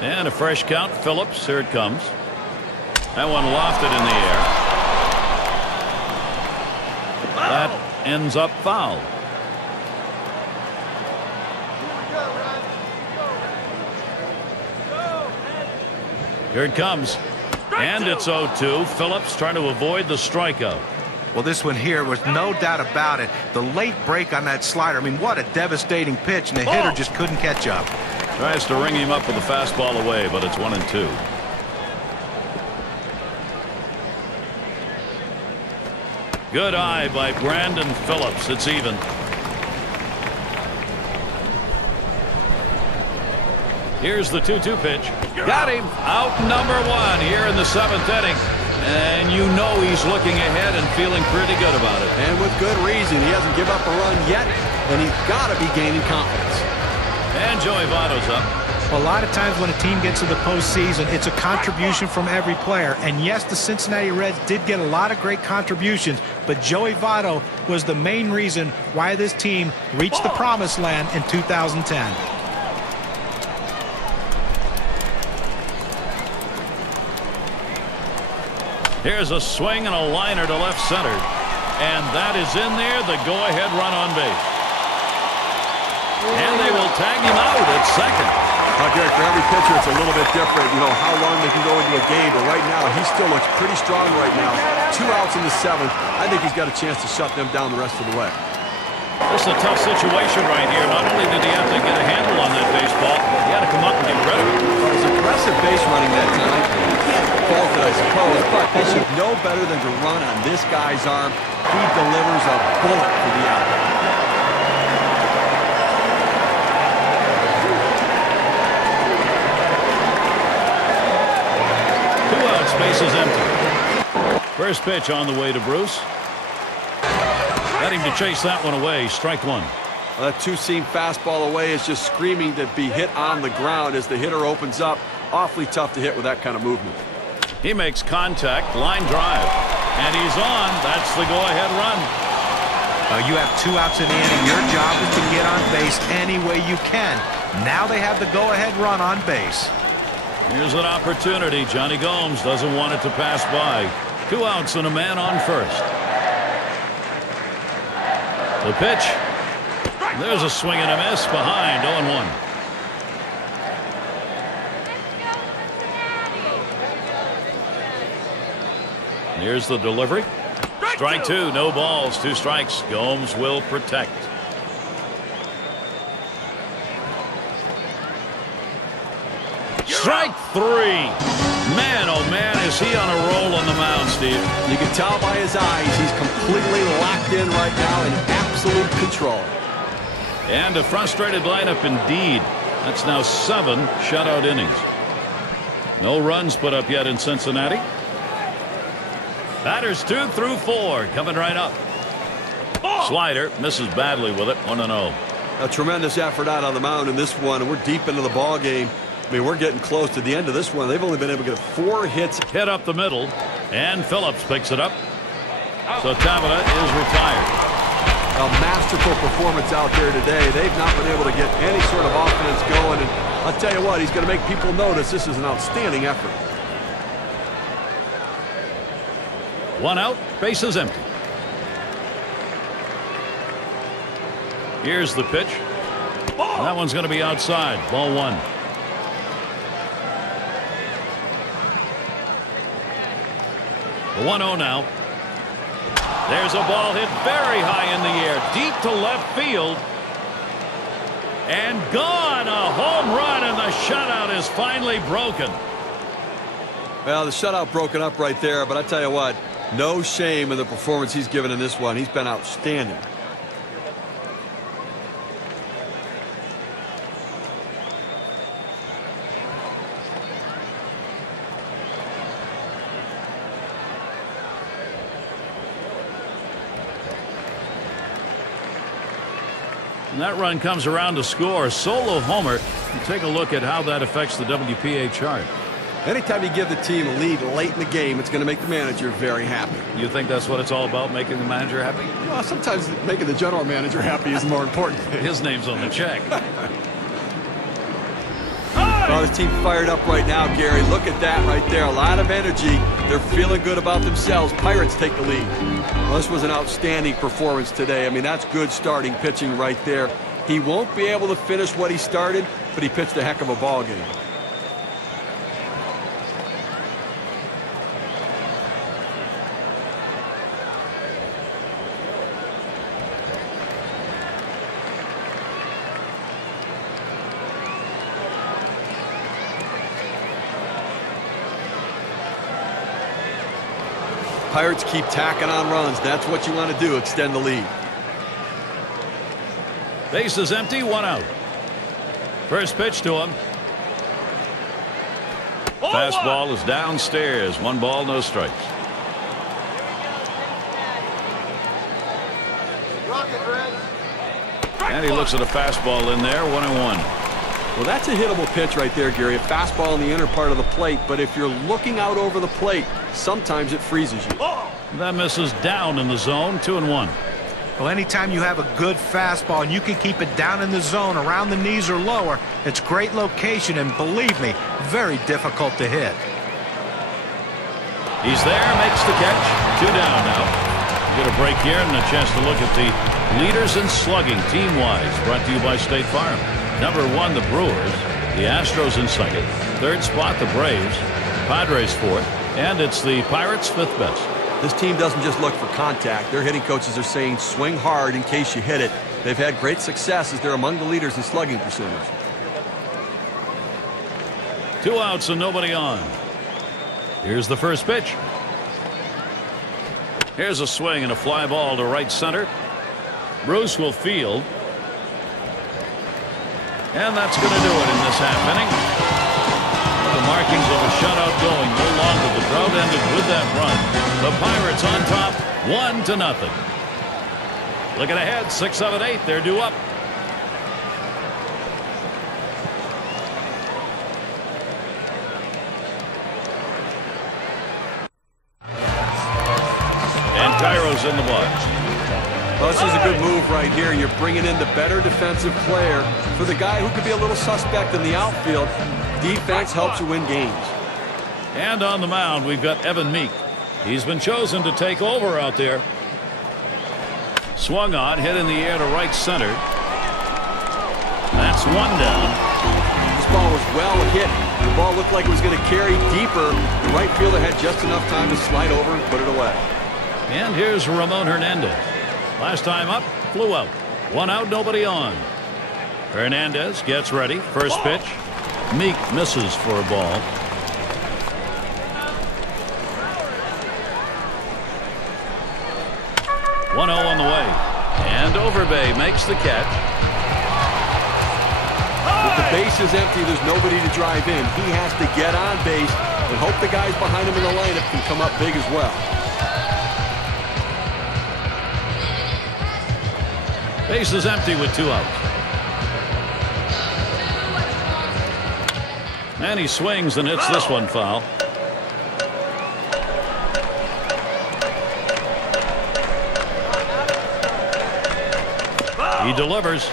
And a fresh count. Phillips. Here it comes. That one lofted in the air. That ends up foul. Here it comes. And it's 0-2. Phillips trying to avoid the strikeout. Well, this one here was no doubt about it. The late break on that slider. I mean, what a devastating pitch, and the hitter just couldn't catch up. Tries to ring him up with a fastball away, but it's 1-2. Good eye by Brandon Phillips. It's even. Here's the 2-2 pitch. Got him. Out number 1 here in the 7th inning. And you know he's looking ahead and feeling pretty good about it. And with good reason. He hasn't given up a run yet, and he's got to be gaining confidence. And Joey Votto's up. Well, a lot of times when a team gets to the postseason, it's a contribution from every player. And yes, the Cincinnati Reds did get a lot of great contributions, but Joey Votto was the main reason why this team reached the promised land in 2010. Here's a swing and a liner to left center. And that is in there, the go-ahead run on base. And they will tag him out at second. Gary, for every pitcher, it's a little bit different, you know, how long they can go into a game. But right now, he still looks pretty strong right now. 2 outs in the 7th. I think he's got a chance to shut them down the rest of the way. This is a tough situation right here. Not only did he have to get a handle on that baseball, he had to come up and get rid of it. Well, it was aggressive base running that time. You can't fault it, I suppose, but they should know better than to run on this guy's arm. He delivers a bullet for the out. Bases empty. First pitch on the way to Bruce. Got him to chase that one away. Strike 1. Well, that 2-seam fastball away is just screaming to be hit on the ground as the hitter opens up. Awfully tough to hit with that kind of movement. He makes contact. Line drive. And he's on. That's the go-ahead run. You have 2 outs in the inning. Your job is to get on base any way you can. Now they have the go-ahead run on base. Here's an opportunity. Johnny Gomes doesn't want it to pass by. 2 outs and a man on first. The pitch. There's a swing and a miss behind. 0-1. Here's the delivery. Strike 2. No balls. 2 strikes. Gomes will protect. Strike 3. Man, oh man, is he on a roll on the mound, Steve. You can tell by his eyes he's completely locked in right now in absolute control. And a frustrated lineup indeed. That's now 7 shutout innings. No runs put up yet in Cincinnati. Batters 2 through 4 coming right up. Slider misses badly with it. 1-0. A tremendous effort out on the mound in this one, and we're deep into the ball game. I mean, we're getting close to the end of this one. They've only been able to get 4 hits. Hit up the middle, and Phillips picks it up. So Tavita is retired. A masterful performance out there today. They've not been able to get any sort of offense going, and I'll tell you what, he's going to make people notice this is an outstanding effort. 1 out, bases empty. Here's the pitch. That one's going to be outside. Ball 1. The 1-0 now. There's a ball hit very high in the air, deep to left field. And gone. A home run, and the shutout is finally broken. Well, the shutout broken up right there, but I tell you what, no shame in the performance he's given in this one. He's been outstanding. And that run comes around to score a solo homer. Take a look at how that affects the WPA chart. Anytime you give the team a lead late in the game, it's going to make the manager very happy. You think that's what it's all about, making the manager happy? Well, sometimes making the general manager happy is more important. His name's on the check. Well, this team fired up right now, Gary. Look at that right there. A lot of energy. They're feeling good about themselves. Pirates take the lead. Well, this was an outstanding performance today. I mean, that's good starting pitching right there. He won't be able to finish what he started, but he pitched a heck of a ball game. Pirates keep tacking on runs. That's what you want to do, extend the lead. Base is empty, 1 out. First pitch to him. Fastball is downstairs. 1 ball, no strikes. And he looks at a fastball in there, 1-1. Well, that's a hittable pitch right there, Gary. A fastball in the inner part of the plate. But if you're looking out over the plate, sometimes it freezes you. That misses down in the zone, 2-1. Well, anytime you have a good fastball and you can keep it down in the zone around the knees or lower, it's great location and, believe me, very difficult to hit. He's there, makes the catch. 2 down now. Get a break here and a chance to look at the leaders in slugging team-wise. Brought to you by State Farm. Number 1, the Brewers. The Astros in second. Third spot, the Braves. Padres fourth. And it's the Pirates' 5th best. This team doesn't just look for contact. Their hitting coaches are saying swing hard in case you hit it. They've had great success as they're among the leaders in slugging percentage. 2 outs and nobody on. Here's the first pitch. Here's a swing and a fly ball to right center. Bruce will field. And that's going to do it in this half inning. The markings of a shutout going no longer. The drought ended with that run. The Pirates on top, 1-0. Looking ahead, 6, 7, 8. They're due up. And Cairo's in the box. Well, this is a good move right here. You're bringing in the better defensive player for the guy who could be a little suspect in the outfield. Defense helps you win games. And on the mound, we've got Evan Meek. He's been chosen to take over out there. Swung on, hit in the air to right center. That's 1 down. This ball was well hit. The ball looked like it was going to carry deeper. The right fielder had just enough time to slide over and put it away. And here's Ramon Hernandez. Last time up, flew out. 1 out, nobody on. Hernandez gets ready. First pitch. Meek misses for a ball. One 0 on the way. And Overbay makes the catch. With the bases empty, there's nobody to drive in. He has to get on base and hope the guys behind him in the lineup can come up big as well. Base is empty with 2 outs. And he swings and hits this one foul. He delivers.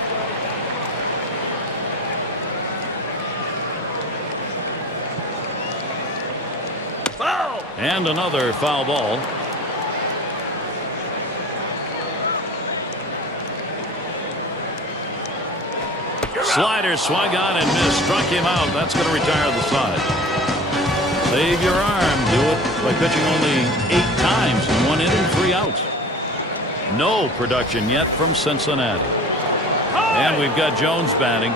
Foul! And another foul ball. Slider swung on and missed. Struck him out. That's going to retire the side. Save your arm. Do it by pitching only 8 times in 1 inning, 3 outs. No production yet from Cincinnati. And we've got Jones batting.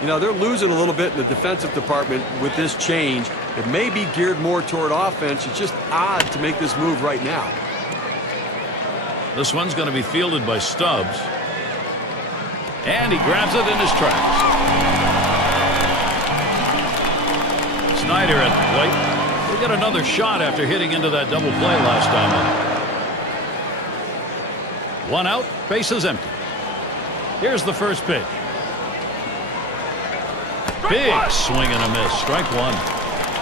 You know, they're losing a little bit in the defensive department with this change. It may be geared more toward offense. It's just odd to make this move right now. This one's going to be fielded by Stubbs. And he grabs it in his tracks. Snyder at the plate. We got another shot after hitting into that double play last time up. 1 out, bases empty. Here's the first pitch. Big swing and a miss. Strike 1.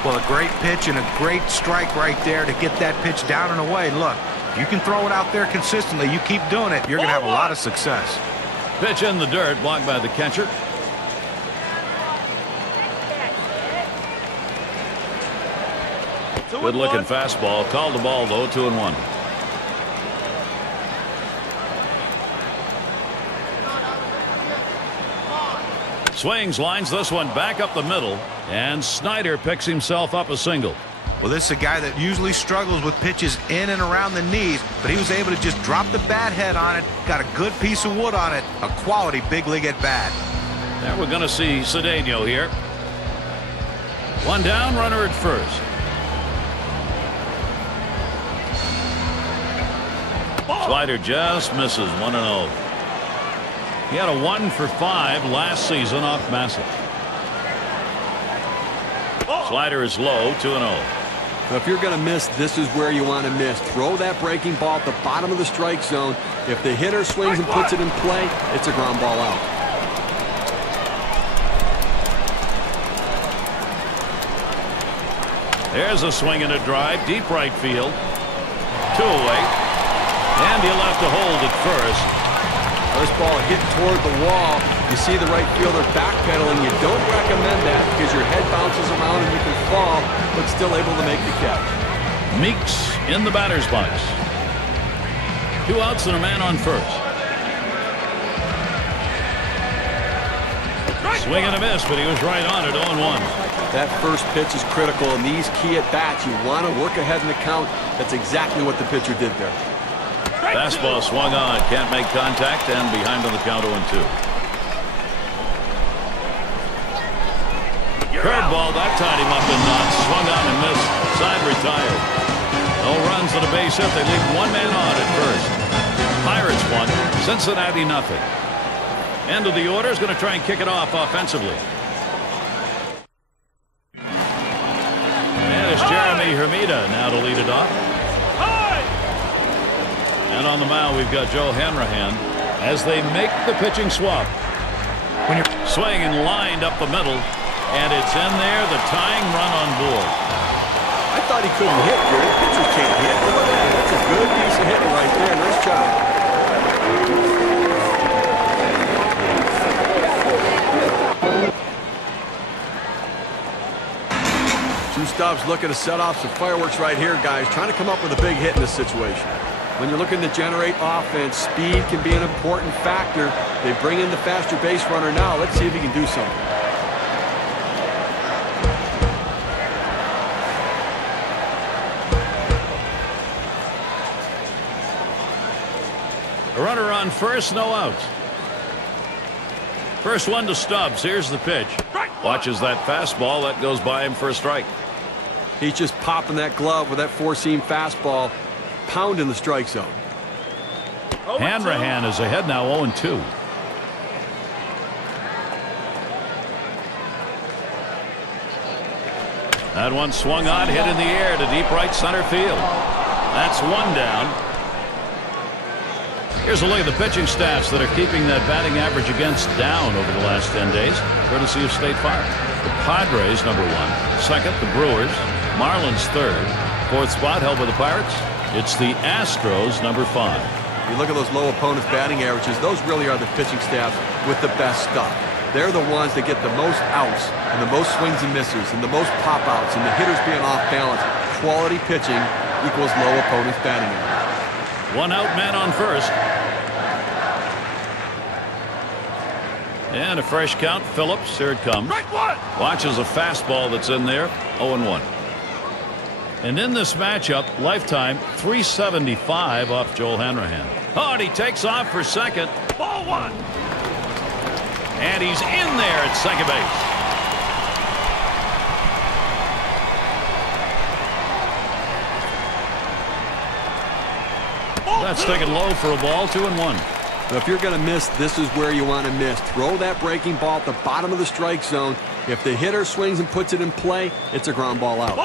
Well, a great pitch and a great strike right there to get that pitch down and away. Look, you can throw it out there consistently. You keep doing it, you're going to have a lot of success. Pitch in the dirt, blocked by the catcher. Good looking fastball. Called the ball though. 2-1. Swings, lines this one back up the middle, and Snyder picks himself up a single. Well, this is a guy that usually struggles with pitches in and around the knees, but he was able to just drop the bat head on it, got a good piece of wood on it, a quality big league at bat. Now we're going to see Cedeno here. 1 down, runner at first. Slider just misses. 1-0. He had a 1 for 5 last season off Massive. Slider is low. 2-0. Now, if you're going to miss, this is where you want to miss. Throw that breaking ball at the bottom of the strike zone. If the hitter swings and puts it in play, it's a ground ball out. There's a swing and a drive. Deep right field. 2 away. And he'll have to hold at first. This ball hit toward the wall. You see the right fielder backpedaling. You don't recommend that because your head bounces around and you can fall, but still able to make the catch. Meeks in the batter's box. 2 outs and a man on first. Swing and a miss, but he was right on it. 0-1. That first pitch is critical in these key at-bats. You want to work ahead in the count. That's exactly what the pitcher did there. Fastball swung on. Can't make contact and behind on the count. 0-2. Curveball, that tied him up in knots. Swung on and missed. Side retired. No runs and a base hit. They leave 1 man on at first. Pirates 1, Cincinnati nothing. End of the order is going to try and kick it off offensively. And it's Jeremy Hermida now to lead it off. And on the mound we've got Joe Hanrahan as they make the pitching swap. When you're swinging lined up the middle, and it's in there, the tying run on board. I thought he couldn't hit good. Pitchers can't hit. Look at that. That's a good piece of hitting right there. Nice job. 2 stops looking to set off some fireworks right here, guys. Trying to come up with a big hit in this situation. When you're looking to generate offense, speed can be an important factor. They bring in the faster base runner now. Let's see if he can do something. A runner on first, no outs. First one to Stubbs. Here's the pitch. Watches that fastball. That goes by him for a strike. He's just popping that glove with that 4-seam fastball, pounding the strike zone. Hanrahan is ahead now, 0-2. That one swung on, hit in the air to deep right center field. That's 1 down. Here's a look at the pitching staffs that are keeping that batting average against down over the last 10 days, courtesy of State Farm. The Padres, number 1. Second, the Brewers. Marlins, 3rd. 4th spot held by the Pirates. It's the Astros, number 5. You look at those low opponents' batting averages. Those really are the pitching staffs with the best stuff. They're the ones that get the most outs and the most swings and misses and the most pop-outs and the hitters being off balance. Quality pitching equals low opponents' batting average. 1 out, man on first. And a fresh count. Phillips, here it comes. Watches a fastball that's in there. 0-1. And in this matchup, lifetime 375 off Joel Hanrahan. Oh, and he takes off for second. Ball 1. And he's in there at second base. That's taken low for a ball. 2-1. Now, if you're going to miss, this is where you want to miss. Throw that breaking ball at the bottom of the strike zone. If the hitter swings and puts it in play, it's a ground ball out.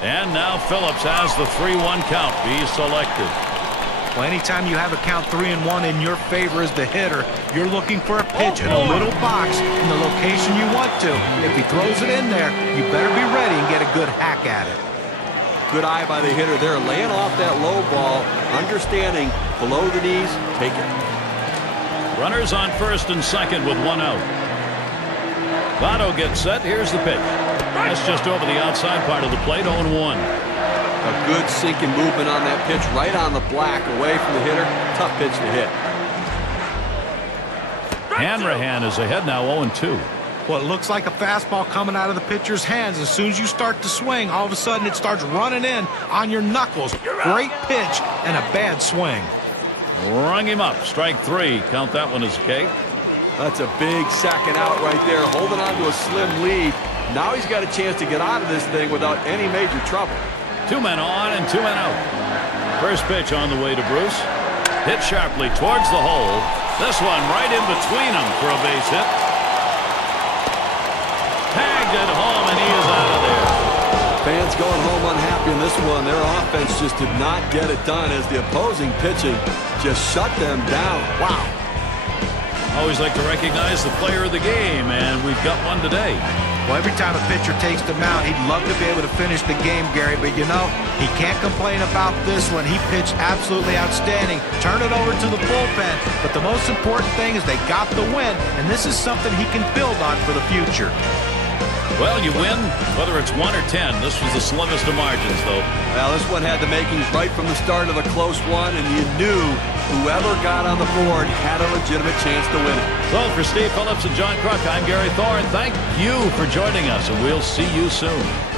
And now Phillips has the 3-1 count. He's selected. Well, anytime you have a count 3-1 in your favor as the hitter, you're looking for a pitch in a little box in the location you want to. If he throws it in there, you better be ready and get a good hack at it. Good eye by the hitter there, laying off that low ball, understanding below the knees, take it. Runners on first and second with 1 out. Votto gets set. Here's the pitch. That's just over the outside part of the plate. 0-1. A good sinking movement on that pitch, right on the black, away from the hitter. Tough pitch to hit. Hanrahan is ahead now, 0-2. Well, it looks like a fastball coming out of the pitcher's hands. As soon as you start to swing, all of a sudden it starts running in on your knuckles. Great pitch and a bad swing. Rung him up. Strike 3. Count that one as a K. That's a big second out right there, holding on to a slim lead. Now he's got a chance to get out of this thing without any major trouble. 2 men on and 2 men out. First pitch on the way to Bruce. Hit sharply towards the hole. This one right in between them for a base hit. Tagged at home, and he is out of there. Fans going home unhappy in this one. Their offense just did not get it done as the opposing pitching just shut them down. Wow. Always like to recognize the player of the game, and we've got one today. Well, every time a pitcher takes the mound, he'd love to be able to finish the game, Gary, but you know, he can't complain about this one. He pitched absolutely outstanding. Turn it over to the bullpen, but the most important thing is they got the win, and this is something he can build on for the future. Well, you win, whether it's 1 or 10. This was the slimmest of margins, though. Well, this one had the makings right from the start of a close one, and you knew whoever got on the board had a legitimate chance to win it. So for Steve Phillips and John Kruk, I'm Gary Thorne. Thank you for joining us, and we'll see you soon.